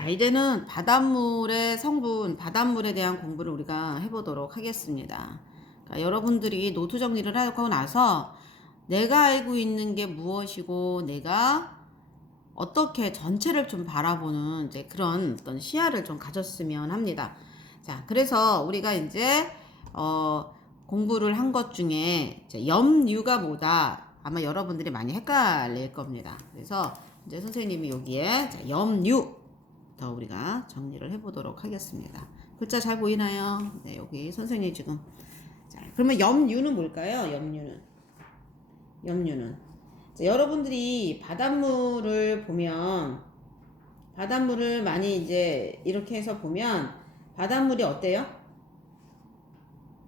자, 이제는 바닷물의 성분, 바닷물에 대한 공부를 우리가 해보도록 하겠습니다. 그러니까 여러분들이 노트 정리를 하고 나서 내가 알고 있는 게 무엇이고 내가 어떻게 전체를 좀 바라보는 이제 그런 어떤 시야를 좀 가졌으면 합니다. 자, 그래서 우리가 이제 공부를 한 것 중에 이제 염류가 뭐다 아마 여러분들이 많이 헷갈릴 겁니다. 그래서 이제 선생님이 여기에 자, 염류 더 우리가 정리를 해보도록 하겠습니다. 글자 잘 보이나요? 네, 여기 선생님 지금. 자, 그러면 염류는 뭘까요? 염류는 자, 여러분들이 바닷물을 보면 바닷물을 많이 이제 이렇게 해서 보면 바닷물이 어때요?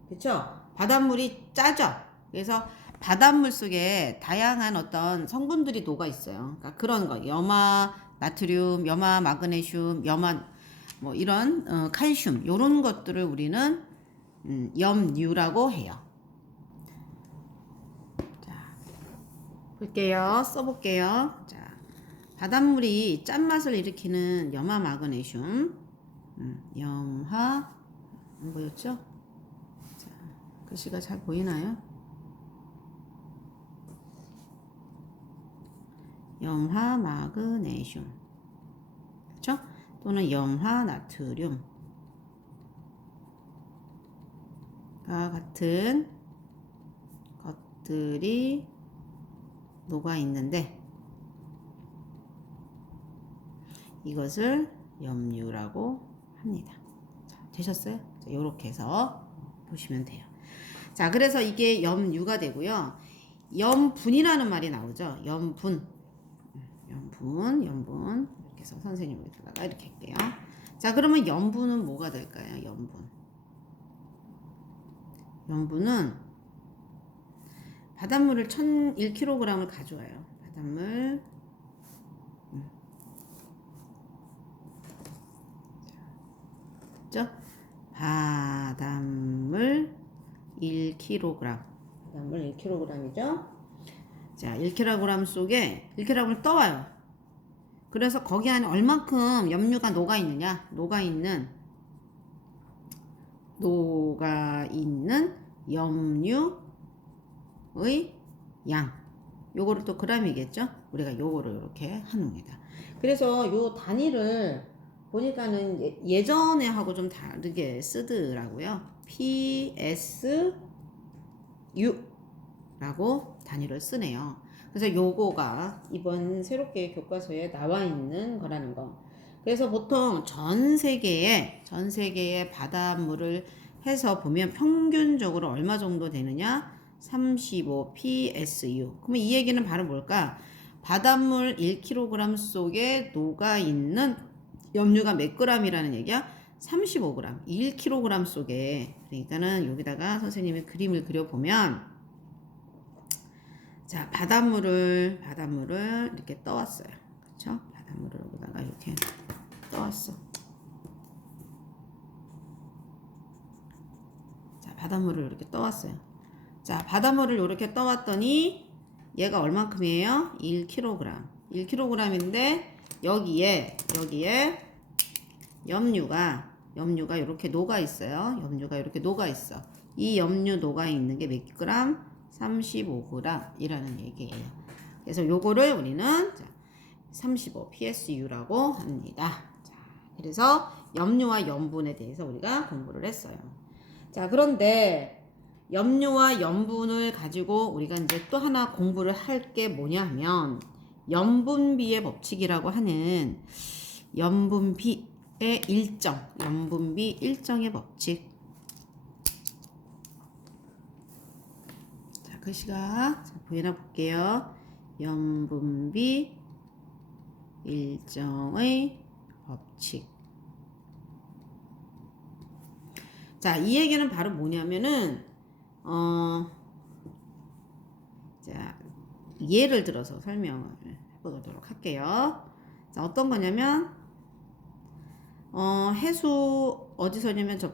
그쵸? 바닷물이 짜죠? 그래서 바닷물 속에 다양한 어떤 성분들이 녹아 있어요. 그러니까 그런 거, 염화, 나트륨, 염화, 마그네슘, 염화, 뭐 이런 칼슘, 이런 것들을 우리는 염류라고 해요. 자, 볼게요. 써볼게요. 자, 바닷물이 짠맛을 일으키는 염화, 마그네슘, 염화, 안 보였죠? 자, 글씨가 잘 보이나요? 염화 마그네슘, 그렇죠? 또는 염화 나트륨과 같은 것들이 녹아 있는데 이것을 염류라고 합니다. 자, 되셨어요? 자, 이렇게 해서 보시면 돼요. 자, 그래서 이게 염류가 되고요. 염분이라는 말이 나오죠. 염분. 이렇게 해서 선생님 여기다가 이렇게 할게요. 자, 그러면 염분은 뭐가 될까요? 염분은 바닷물을 1001kg을 가져와요. 바닷물 바닷물 1kg. 바닷물 1kg이죠. 자, 1kg 속에 1kg을 떠와요. 그래서 거기 안에 얼만큼 염류가 녹아 있느냐? 녹아 있는 염류의 양. 요거를 또 g이겠죠? 우리가 요거를 이렇게 하는 겁니다. 그래서 요 단위를 보니까는 예전에 하고 좀 다르게 쓰더라고요. PSU라고 단위를 쓰네요. 그래서 요거가 이번 새롭게 교과서에 나와 있는 거라는 거. 그래서 보통 전 세계의 바닷물을 해서 보면 평균적으로 얼마 정도 되느냐? 35 PSU. 그러면 이 얘기는 바로 뭘까? 바닷물 1kg 속에 녹아 있는 염류가 몇 g이라는 얘기야? 35g. 1kg 속에. 그러니까는 여기다가 선생님이 그림을 그려보면 자, 바닷물을 이렇게 떠왔어요. 그렇죠? 바닷물을 여기다가 이렇게 떠왔어. 자, 바닷물을 이렇게 떠왔어요. 자, 바닷물을 이렇게 떠왔더니 얘가 얼만큼이에요? 1kg. 1kg인데 여기에 염류가 이렇게 녹아 있어요. 염류가 이렇게 녹아 있어. 이 염류 녹아 있는 게 몇 g? 35g이라는 얘기예요. 그래서 요거를 우리는 35 PSU라고 합니다. 자, 그래서 염류와 염분에 대해서 우리가 공부를 했어요. 자, 그런데 염류와 염분을 가지고 우리가 이제 또 하나 공부를 할 게 뭐냐 하면 염분비의 법칙이라고 하는 염분비 일정의 법칙. 자, 글씨가 보이나 볼게요. 염분비 일정의 법칙. 자, 이 얘기는 바로 뭐냐면은 자, 예를 들어서 설명을 해보도록 할게요. 자, 어떤 거냐면 해수 어디서냐면 저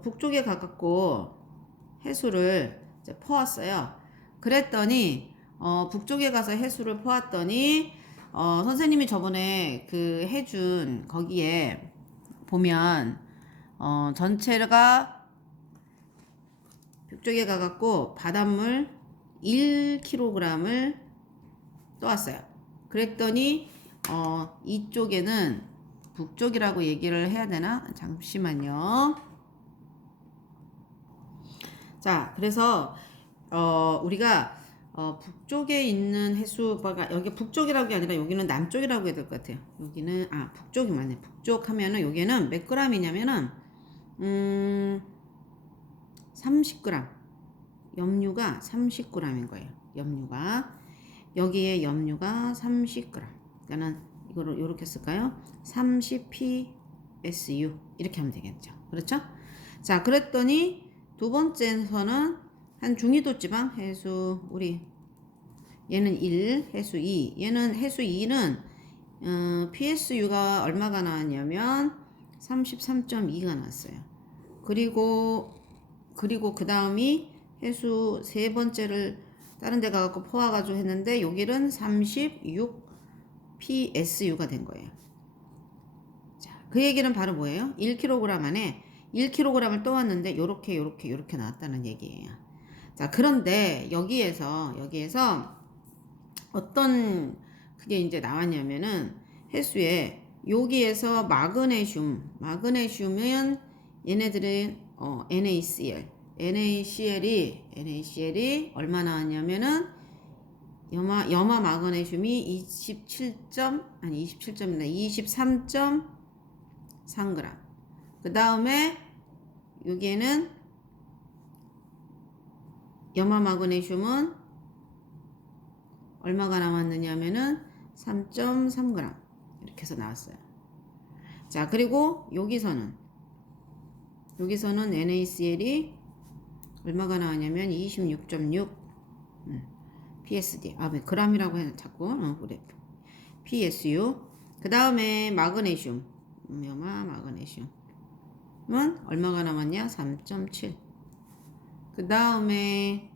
북쪽에 가깝고 해수를 이제 퍼왔어요. 그랬더니 북쪽에 가서 해수를 퍼왔더니 선생님이 저번에 그 해준 거기에 보면 전체가 북쪽에 가갖고 바닷물 1kg을 떠왔어요. 그랬더니 이쪽에는 북쪽이라고 얘기를 해야 되나? 잠시만요. 자, 그래서 우리가 북쪽에 있는 해수바가 여기 북쪽이라고 게 아니라 여기는 남쪽이라고 해야 될 것 같아요. 여기는 북쪽이 맞네. 북쪽 하면은 여기는 몇 g이냐면은 30g. 염류가 30g인 거예요. 염류가 여기에 염류가 30g. 그러니까는 이거를 이렇게 쓸까요? 30psu 이렇게 하면 되겠죠. 그렇죠? 자, 그랬더니 두 번째에서는 한 중위도 지방 해수 우리 얘는 1, 해수 2. 얘는 해수 2는 PSU가 얼마가 나왔냐면 33.2가 나왔어요. 그리고 그 다음이 해수 세 번째를 다른 데 가갖고 포와가지고 했는데 여기는 36 PSU가 된 거예요. 자, 그 얘기는 바로 뭐예요? 1kg 안에 1kg을 떠왔는데 요렇게 나왔다는 얘기예요. 자, 그런데 여기에서 어떤 그게 이제 나왔냐면은 해수에 여기에서 마그네슘은 얘네들은 NaCl이 얼마 나왔냐면은 염화 마그네슘이 23.3g. 그 다음에 여기에는 염화 마그네슘은 얼마가 나왔느냐면은 3.3g 이렇게 해서 나왔어요. 자, 그리고 여기서는 NaCl이 얼마가 나왔냐면 26.6 PSD. 왜 g이라고 해 자꾸 그래. PSU. 그 다음에 마그네슘. 염화 마그네슘은 얼마가 남았냐? 3.7. 그 다음에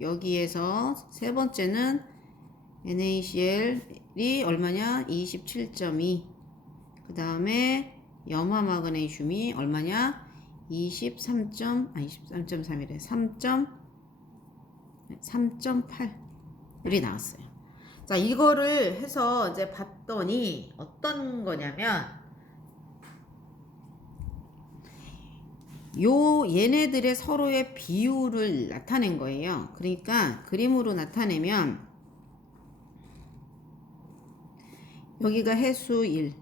여기에서 세 번째는 NaCl이 얼마냐? 27.2. 그 다음에 염화 마그네슘이 얼마냐? 23.3이래. 3.8이 나왔어요. 자, 이거를 해서 이제 봤더니 어떤 거냐면 얘네들의 서로의 비율을 나타낸 거예요. 그러니까 그림으로 나타내면 여기가 해수 1.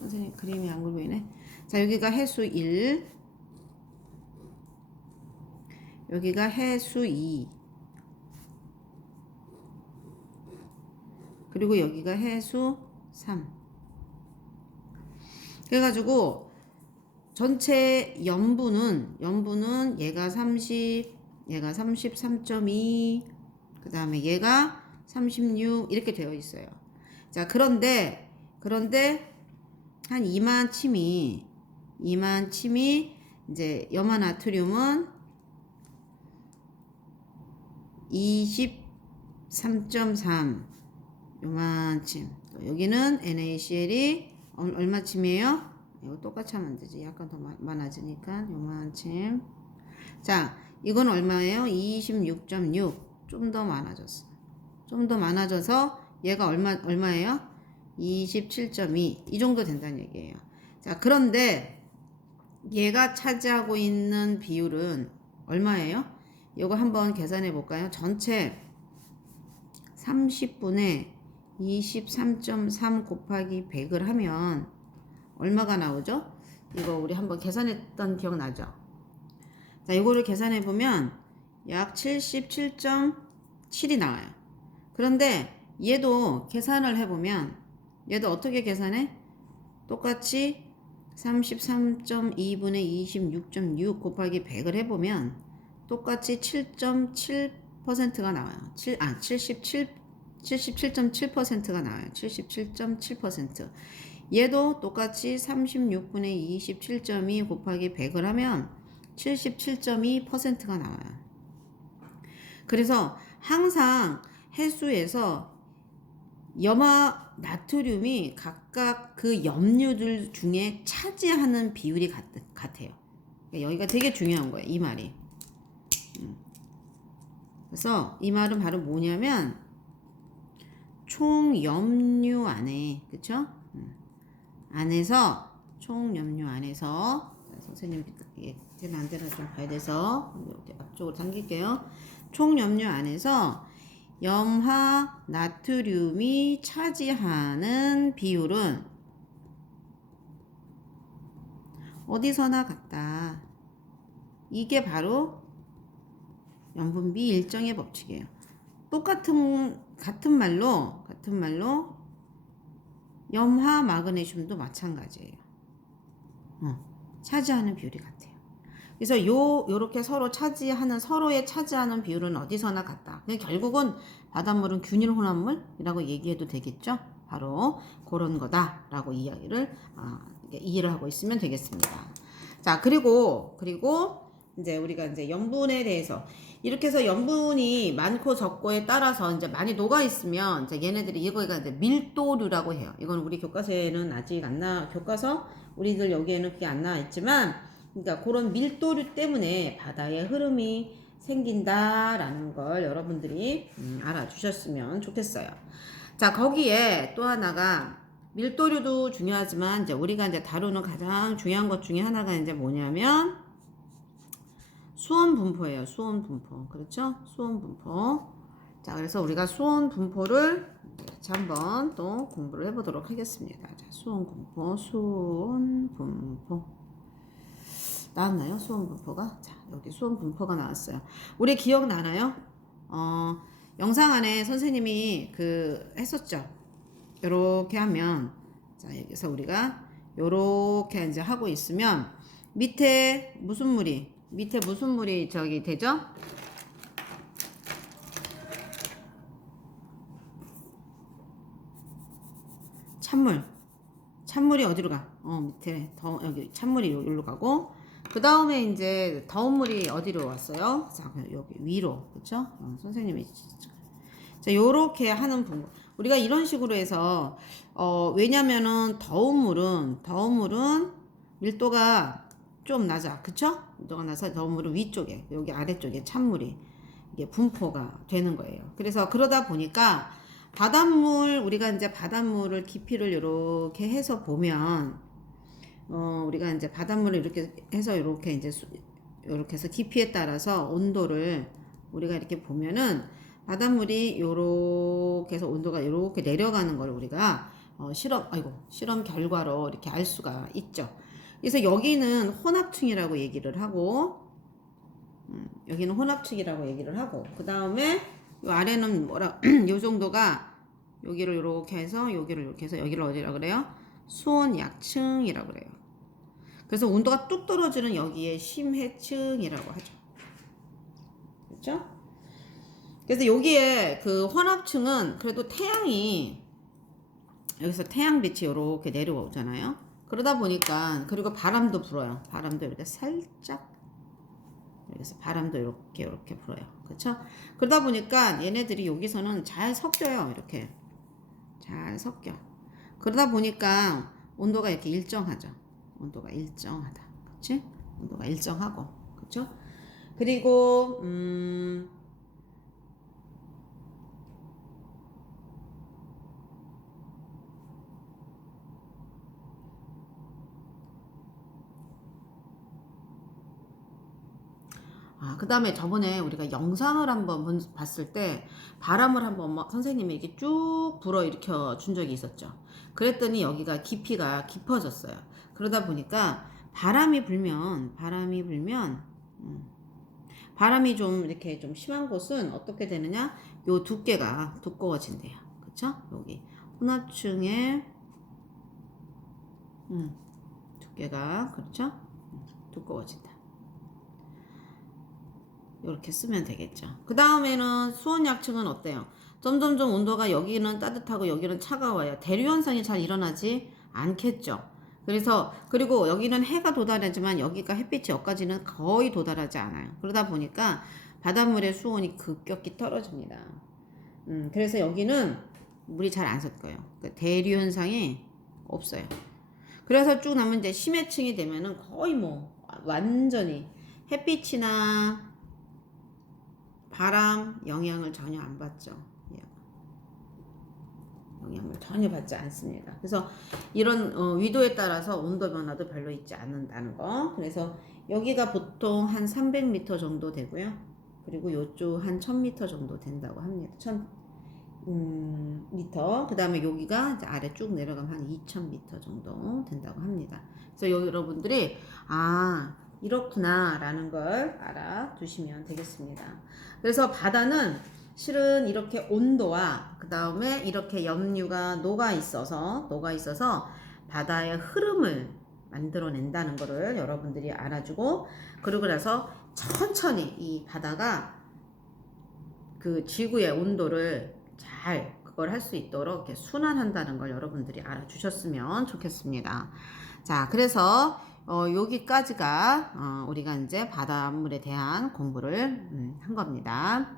선생님 그림이 안 보이네. 자, 여기가 해수 1. 여기가 해수 2. 그리고 여기가 해수 3. 그래가지고 전체 염분은 얘가 30, 얘가 33.2, 그 다음에 얘가 36 이렇게 되어 있어요. 자, 그런데 한 이만침이 이제 염화 나트륨은 23.3 요만침. 여기는 NaCl이 얼마침이에요? 이거 똑같이 하면 되지. 약간 더 많아지니까 요만침. 자, 이건 얼마예요? 26.6. 좀 더 많아졌어. 좀 더 많아져서 얘가 얼마예요? 27.2. 이 정도 된다는 얘기예요. 자, 그런데 얘가 차지하고 있는 비율은 얼마예요? 이거 한번 계산해 볼까요? 전체 30분의 23.3 곱하기 100을 하면 얼마가 나오죠? 이거 우리 한번 계산했던 기억 나죠? 자, 이거를 계산해 보면 약 77.7이 나와요. 그런데 얘도 계산을 해보면 얘도 어떻게 계산해? 똑같이 33.2분의 26.6 곱하기 100을 해보면 똑같이 7.7%가 나와요. 77.7%가 나와요. 77.7%. 얘도 똑같이 36분의 27.2 곱하기 100을 하면 77.2%가 나와요. 그래서 항상 해수에서 염화 나트륨이 각각 그 염료들 중에 차지하는 비율이 같아요. 그러니까 여기가 되게 중요한 거예요. 이 말이. 그래서 이 말은 바로 뭐냐면 총 염류 안에, 그쵸? 안에서 총 염류 안에서 선생님 되나 안 되나 좀 봐야 돼서 이렇게 앞쪽으로 당길게요. 총 염류 안에서 염화 나트륨이 차지하는 비율은 어디서나 같다. 이게 바로 염분비 일정의 법칙이에요. 같은 말로 염화 마그네슘도 마찬가지예요. 차지하는 비율이 같아요. 그래서 요렇게 서로의 차지하는 비율은 어디서나 같다. 결국은 바닷물은 균일 혼합물이라고 얘기해도 되겠죠? 바로 그런 거다라고 이해를 하고 있으면 되겠습니다. 자, 그리고 이제 우리가 이제 염분에 대해서 이렇게 해서 염분이 많고 적고에 따라서 이제 많이 녹아 있으면 이제 얘네들이 이거가 이제 밀도류라고 해요. 이건 우리 교과서에는 아직 교과서 우리들 여기에는 그게 안 나와 있지만, 그러니까 그런 밀도류 때문에 바다의 흐름이 생긴다라는 걸 여러분들이 알아주셨으면 좋겠어요. 자, 거기에 또 하나가 밀도류도 중요하지만 이제 우리가 이제 다루는 가장 중요한 것 중에 하나가 이제 뭐냐면 수온 분포예요. 수온 분포. 그렇죠? 수온 분포. 자, 그래서 우리가 수온 분포를 같이 한번 또 공부를 해보도록 하겠습니다. 자, 수온 분포. 나왔나요? 수온 분포가? 자, 여기 수온 분포가 나왔어요. 우리 기억나나요? 영상 안에 선생님이 했었죠. 요렇게 하면, 자, 여기서 우리가 요렇게 이제 하고 있으면 밑에 무슨 물이 저기 되죠? 찬물이 어디로 가? 밑에 여기 찬물이 여기로 가고, 그 다음에 이제 더운 물이 어디로 왔어요? 자, 여기 위로, 그렇죠? 선생님이 자, 요렇게 하는 방법. 우리가 이런 식으로 해서 왜냐면은 더운 물은 밀도가 좀 낮아, 그쵸? 밀도가 낮아서 더운 물은 위쪽에, 여기 아래쪽에 찬물이 이게 분포가 되는 거예요. 그래서 그러다 보니까 우리가 이제 바닷물을 깊이를 이렇게 해서 보면, 우리가 이제 바닷물을 이렇게 해서 이렇게 해서 깊이에 따라서 온도를 우리가 이렇게 보면은 바닷물이 이렇게 해서 온도가 이렇게 내려가는 걸 우리가 실험 결과로 이렇게 알 수가 있죠. 그래서 여기는 혼합층이라고 얘기를 하고, 그 다음에 요 아래는 요 정도가 여기를 이렇게 해서 여기를 어디라 그래요? 수온 약층이라고 그래요. 그래서 온도가 뚝 떨어지는 여기에 심해층이라고 하죠. 그렇죠? 그래서 여기에 그 혼합층은 그래도 여기서 태양빛이 이렇게 내려오잖아요. 그러다 보니까, 그리고 바람도 불어요. 바람도 이렇게 살짝, 그래서 바람도 이렇게 불어요. 그렇죠? 그러다 보니까 얘네들이 여기서는 잘 섞여요. 이렇게 잘 섞여. 그러다 보니까 온도가 이렇게 일정하죠. 온도가 일정하다. 그렇지? 온도가 일정하고, 그렇죠? 그리고 그 다음에 저번에 우리가 영상을 한번 봤을 때 바람을 한번 선생님이 이렇게 쭉 불어일으켜 준 적이 있었죠. 그랬더니 여기가 깊이가 깊어졌어요. 그러다 보니까 바람이 불면 바람이 좀 이렇게 좀 심한 곳은 어떻게 되느냐? 요 두께가 두꺼워진대요. 그쵸? 여기 혼합층의 두께가, 그렇죠? 두꺼워진다. 이렇게 쓰면 되겠죠. 그 다음에는 수온약층은 어때요? 점점점 온도가 여기는 따뜻하고 여기는 차가워요. 대류 현상이 잘 일어나지 않겠죠. 그리고 여기는 해가 도달하지만 여기가 햇빛이 여기까지는 거의 도달하지 않아요. 그러다 보니까 바닷물의 수온이 급격히 떨어집니다. 그래서 여기는 물이 잘 안 섞여요. 그러니까 대류 현상이 없어요. 그래서 쭉 나면 이제 심해층이 되면은 거의 뭐 완전히 햇빛이나 바람 영향을 전혀 안 받죠. 예. 영향을 전혀 받지 않습니다. 그래서 이런 위도에 따라서 온도 변화도 별로 있지 않는다는 거. 그래서 여기가 보통 한 300m 정도 되고요. 그리고 이쪽 한 1000m 정도 된다고 합니다. 1000m. 그 다음에 여기가 이제 아래 쭉 내려가면 한 2000m 정도 된다고 합니다. 그래서 여러분들이 이렇구나 라는 걸 알아두시면 되겠습니다. 그래서 바다는 실은 이렇게 온도와 그 다음에 이렇게 염류가 녹아 있어서 바다의 흐름을 만들어낸다는 것을 여러분들이 알아주고, 그러고 나서 천천히 이 바다가 그 지구의 온도를 잘 그걸 할 수 있도록 이렇게 순환한다는 걸 여러분들이 알아주셨으면 좋겠습니다. 자, 그래서 여기까지가 우리가 이제 바닷물에 대한 공부를 한 겁니다.